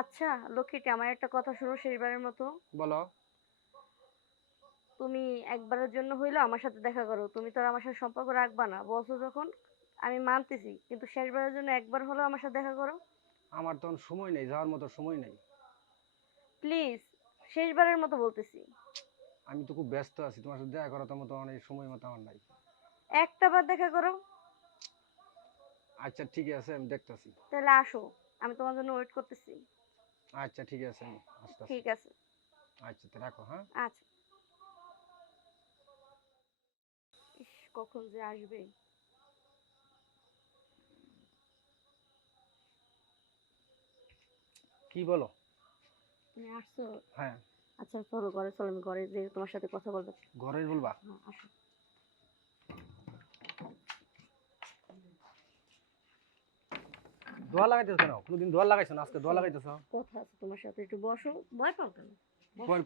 আচ্ছা লক্ষ্মীটি, আমার একটা কথা শোনো শেষবারের মতো। বলো। তুমি একবারের জন্য হইলো আমার সাথে দেখা করো। তুমি তো আর আমার সাথে সম্পর্ক রাখবা না বলছো যখন, আমি মানতেছি, কিন্তু শেষবারের জন্য একবার হলেও আমার সাথে দেখা করো। আমার তখন সময় নেই, যাওয়ার মতো সময় নেই। প্লিজ, শেষবারের মতো বলতেছি। আমি তো খুব ব্যস্ত আছি, তোমার সাথে দেখা করার মতো অনেক সময় মতো আমার নাই। একটা বার দেখা করো। আচ্ছা ঠিক আছে, আমি দেখতেছি। তাহলে আসো, আমি তোমার জন্য ওয়েট করতেছি। আচ্ছা ঠিক আছে, আমি আসতেছি। ঠিক আছে। আচ্ছা তো রাখো, হ্যাঁ। আচ্ছা। ইস, কখন যে আসবে। কি বলো? তুমি আসছো? হ্যাঁ। আচ্ছা চলো ঘরে, চলো আমি ঘরে যে তোমার সাথে কথা বলবো। ঘরে বলবা? হ্যাঁ আসো। দোয়া লাগাইতেছ কেন? কোনোদিন দোয়া লাগাইছো না, আজকে দোয়া লাগাইতেছ? কথা আছে তোমার সাথে, একটু বসো। ভয় পাও কেন?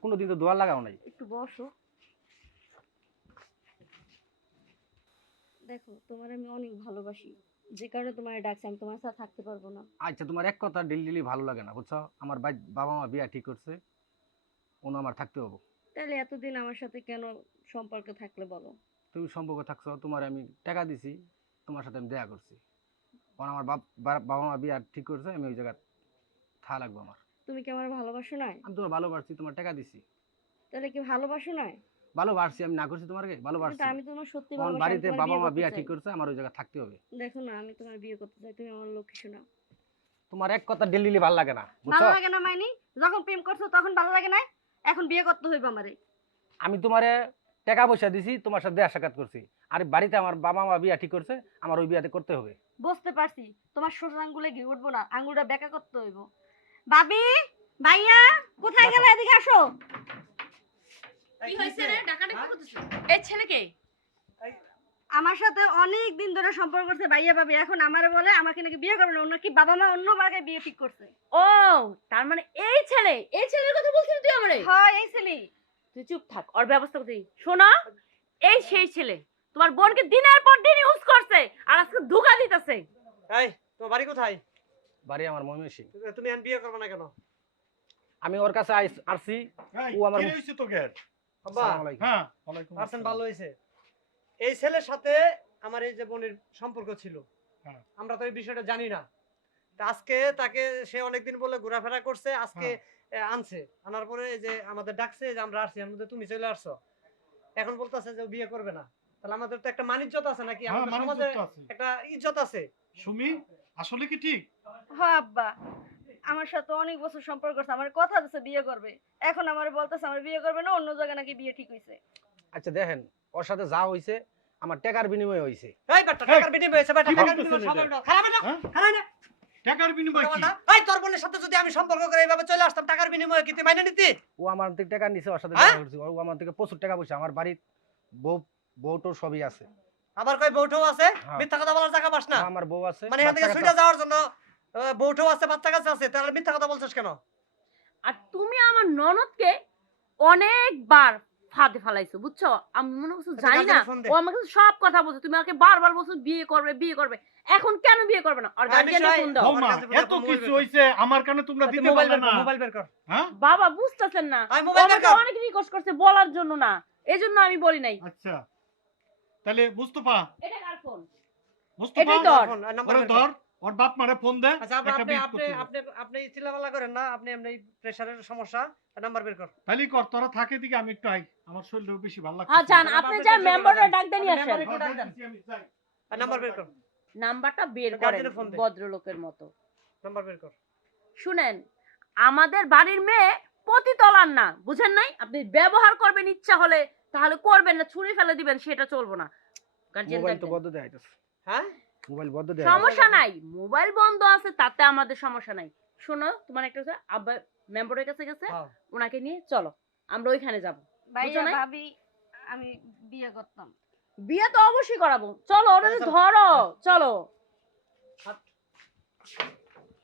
কোনোদিন তো দোয়া লাগাও নাই। একটু বসো। দেখো তোমার আমি অনেক ভালোবাসি, যে কারণে তোমার ডাকছি, আমি তোমার সাথে থাকতে পারবো না। আচ্ছা তোমার এক কথা ডেলি ভালো লাগে না, বুঝছো? আমার বাবা মা বিয়া ঠিক করছে, ওনো আমার থাকতে হবে। তাহলে এতদিন আমার সাথে কেন সম্পর্কে থাকলে বলো? তুমি সম্পর্ক থাকছো, তোমার আমি টাকা দিছি, তোমার সাথে আমি দেখা করছি। কারণ আমার বাবা মা বিয়া ঠিক করছে, আমি ওই জায়গায় থা লাগবো আমার। তুমি কি আমার ভালোবাসো না? আমি তোমার ভালোবাসছি, তোমার টাকা দিছি। তাহলে কি ভালোবাসো না? ভালোবাসছি, আমি না করছি তোমাকে? কিন্তু ভালোবাসছি। আমি তোমার সত্যি আমার ভালোবাসি, আমি বাড়িতে তোমার বাবা বিয়ে মা করতে বিয়া চাই। ঠিক করছে, আমার ওই জায়গায় থাকতে হবে। দেখো না, আমি তোমার বিয়ে করতে চাই, তুমি আমার লক্ষ্মী শোনা। তোমার এক কথা ডেলি ভালো লাগে না, ভালো বুঝছো? লাগে না মাইনি? যখন প্রেম করছো তখন ভালো লাগে না, এখন বিয়ে করতে হইবে আমারে। আমি তোমারে টাকা পয়সা দিছি, তোমার সাথে দেখা সাক্ষাৎ করছি। আর বাড়িতে আমার বাবা মা বিয়া ঠিক করছে, আমার ওই বিয়াতে করতে হবে। বুঝতে পারছি, তোমার সোজা আঙ্গুলে ঘি উঠবো না, আঙ্গুলটা বেঁকা করতে হইব। ভাবি, ভাইয়া, কোথায় দেখো। গেলে? এদিকে আসো। কি হয়েছে রে? ডাকাডাকি করতেছিস? এই ছেলে কে? আমার সাথে অনেক দিন ধরে সম্পর্ক করছে ভাইয়া ভাবি, এখন আমারে বলে আমাকে নাকি বিয়ে করবে না, অন্য কি বাবা মা অন্য মাকে বিয়ে ঠিক করছে। ও, তার মানে এই ছেলে, এই ছেলের কথা বলছিস তুই আমারে? হয় এই ছেলে। তুই চুপ থাক, ওর ব্যবস্থা করতে। শোনো, এই সেই ছেলে তোমার বোনকে দিনের পর দিন ইউজ করছে আর আজকে ধোঁকা দিতেছে। এই, তোমার বাড়ি কোথায়? বাড়ি আমার ময়মনসিং। তুমি এখন বিয়ে করবে না কেন? আমি ওর কাছে আসছি, ও আমার। কি হইছে তোকে? আব্বা, আসসালামু আলাইকুম। হ্যাঁ, ওয়ালাইকুম পারছেন আসসালাম। ভালো হয়েছে। এই ছেলের সাথে আমার এই যে বোনের সম্পর্ক ছিল, হ্যাঁ। আমরা তো এই বিষয়টা জানি না। তা আজকে তাকে সে অনেকদিন বলে ঘোরাফেরা করছে, আজকে আনছে, আনার পরে এই যে আমাদের ডাকছে যে আমরা আসছি, এর মধ্যে তুমি চলে আসছো। এখন বলতেছে যে ও বিয়ে করবে না। তাহলে আমাদের তো একটা মানিজ্যত আছে নাকি? হ্যাঁ, আমাদের মানিজ্যত সমাজে আছে। একটা ইজ্জত আছে। সুমি, আসলে কি ঠিক? হ্যাঁ আব্বা, আমার সাথে অনেক বছর সম্পর্ক করছে, আমার কথা দিছে বিয়ে করবে, এখন আমার বলতেছে আমার বিয়ে করবে না, অন্য জায়গায় নাকি বিয়ে ঠিক হইছে। আচ্ছা দেখেন, ওর সাথে যা হইছে আমার টাকার বিনিময়ে হইছে। এই বাটা, টাকার বিনিময়ে হয়েছে, বাটা, কি টাকার বলতেছেন বিনিময়ে এটা? সম্পর্ক খারাপ না? হ্যাঁ? খারাপ না? টাকার বিনিময় কি? এই তোর বোনের সাথে যদি আমি সম্পর্ক করে এইভাবে চলে আসতাম, টাকার বিনিময়ে কি তুই মাইনে নিতি? ও আমার থেকে টাকা নিছে, ওর সাথে হ্যাঁ? দেখা করছি, ও আমার থেকে প্রচুর টাকা পয়সা, আমার বাড়ির বউটো সবই আছে। আবার কই বউঠাও আছে? হ্যাঁ। মিথ্যা কথা বলার জায়গা পাস না। আমার বউ আছে, মানে এখান থেকে বাচ্চা ছুটে কাচ্চা যাওয়ার জন্য বউঠাও আছে, বাচ্চা কাচ্চা আছে, তাহলে মিথ্যা কথা বলছিস কেন? আর তুমি আমার ননদকে অনেকবার ফাঁদে ফেলাইছো, বুঝছো? আমি মনে করছি আচ্ছা, জানি না, গার্জেনের ফোন দে। ও আমাকে সব কথা বলছে। তুমি আমাকে বারবার বলছো বিয়ে করবে বিয়ে করবে, এখন কেন বিয়ে করবে না? আর গার্জিয়ানের ফোন দাও। বৌমা, এত কিছু হইছে আমার কানে তোমরা দিতে মোবাইল পারলে বের কর, না। মোবাইল বের কর। হ্যাঁ? বাবা বুঝতেছেন না, আয় ও মোবাইল বের আমাকে কর। অনেক রিকোয়েস্ট করছে বলার জন্য না, এজন্য আমি বলি নাই। আচ্ছা। তাহলে মুস্তাফা, এটা কার ফোন? মুস্তাফা, এটাই তো। ফোন আর নাম্বার ওরে বের কর। ধর, ওর বাপ মারে ফোন দে। আচ্ছা আপনি একটা আপনি বিট আপনি করতে হবে। আপনি আপনি চিল্লাপাল্লা করেন না, আপনি এমনি প্রেসারের সমস্যা, নাম্বার বের কর। তাহলে কর, তোরা থাকে দিকে আমি একটু আই। আমার শরীরটা বেশি ভালো লাগছে। হ্যাঁ যান, আপনি যা মেম্বারটা ডাক দেন নিয়ে আসেন। আমি যাই। আর নাম্বার বের কর, নাম্বারটা বের করেন গার্জিয়ানের ফোন দে। ভদ্রলোকের মতো। নাম্বার বের কর। শুনেন, আমাদের বাড়ির মেয়ে পতিতলার না, বুঝেন নাই? আপনি ব্যবহার করবেন ইচ্ছা হলে, তাহলে করবেন না, ছুঁড়ে ফেলে দিবেন, সেটা চলবো না। গার্জিয়ান মোবাইল তো বন্ধ দেয়া হইতাছে। হ্যাঁ? মোবাইল বন্ধ দেয়া সমস্যা নাই, মোবাইল বন্ধ আছে তাতে আমাদের সমস্যা নাই। শোনো, তোমার একটা কথা, আব্বা মেম্বারের কাছে গেছে, হ্যাঁ। ওনাকে নিয়ে চলো, আমরা ওইখানে যাব। ভাইয়া নাই? ভাবি, আমি বিয়ে করতাম। বিয়ে তো অবশ্যই করাবো, চলো ওরা চলো। ধরো, চলো।